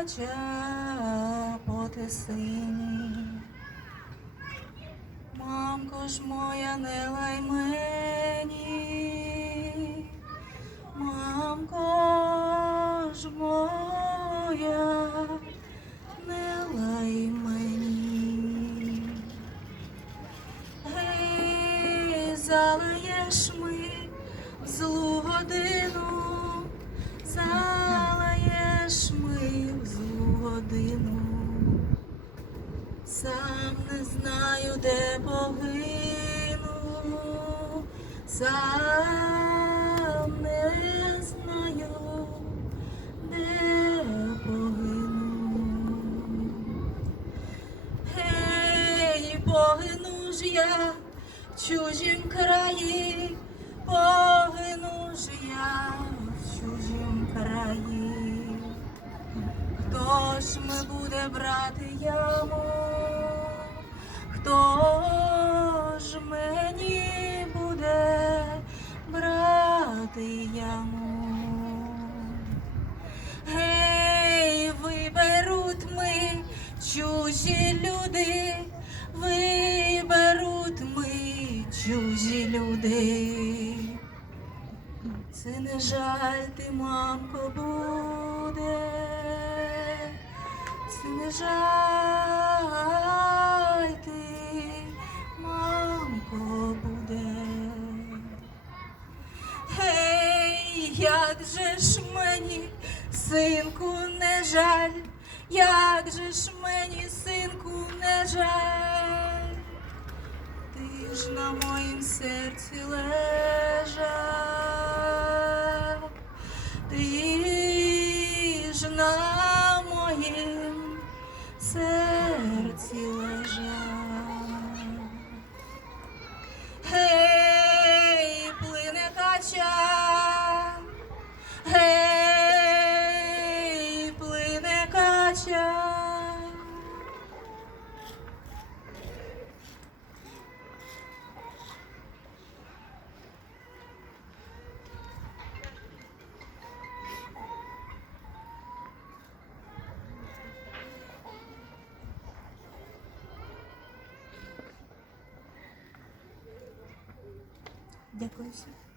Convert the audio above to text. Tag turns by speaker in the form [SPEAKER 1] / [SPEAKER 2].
[SPEAKER 1] плаче по тисині. Мамко ж моя, не лай мені, мамко ж моя, не лай мені. Гей, залаєш ми в злу годину, злу годину. Сам не знаю, де погину, сам не знаю, де погину. Гей, погину ж я в чужім краї, погину ж я в чужім краї. Ми буде брати яму? Хто ж мені буде брати яму? Гей, виберуть ми чужі люди, виберуть ми чужі люди. Це не жаль ти, мамко, буде, це ти, мамко, буде. Гей, як же ж мені, синку, не жаль, як же ж мені, синку, не жаль, ти ж на моїм серці лежав, ти ж на моїм серці лежав. Гей, плине кача, Дякую всім.